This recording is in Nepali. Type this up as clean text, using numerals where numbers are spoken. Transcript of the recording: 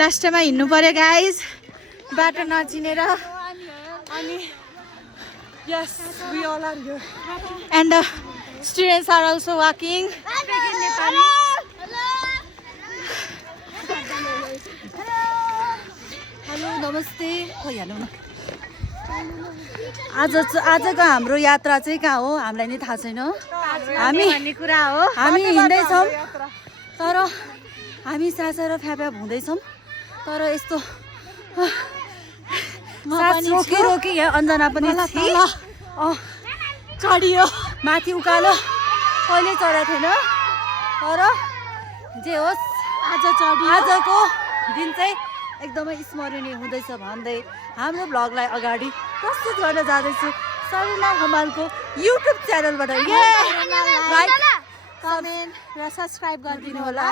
रास्तामा हिँड्नु पर्यो गाइज, बाटो नचिनेर। अनि Yes, we all are here. and the students are also walking. Hello नमस्ते खोइ हालौँ न। आजको हाम्रो यात्रा चाहिँ कहाँ हो हामीलाई नै थाहा छैन। हामी भन्ने कुरा हो। हामी हिँड्दैछौँ तर हामी सासा र फ्याफ्याप हुँदैछौँ तर यस्तो सास रोकी यहाँ अन्जना पनि चढियो माथि उकालो कहिले चढेको थिएन तर जे होस् आज चढियो। आजको दिन चाहिँ एकदमै स्मरणीय हुँदैछ भन्दै हाम्रो भ्लगलाई अगाडि प्रस्तुत गर्न जाँदैछु सरिना हमालको युट्युब च्यानलबाट। लाइक कमेन्ट र सब्सक्राइब गरिदिनु होला।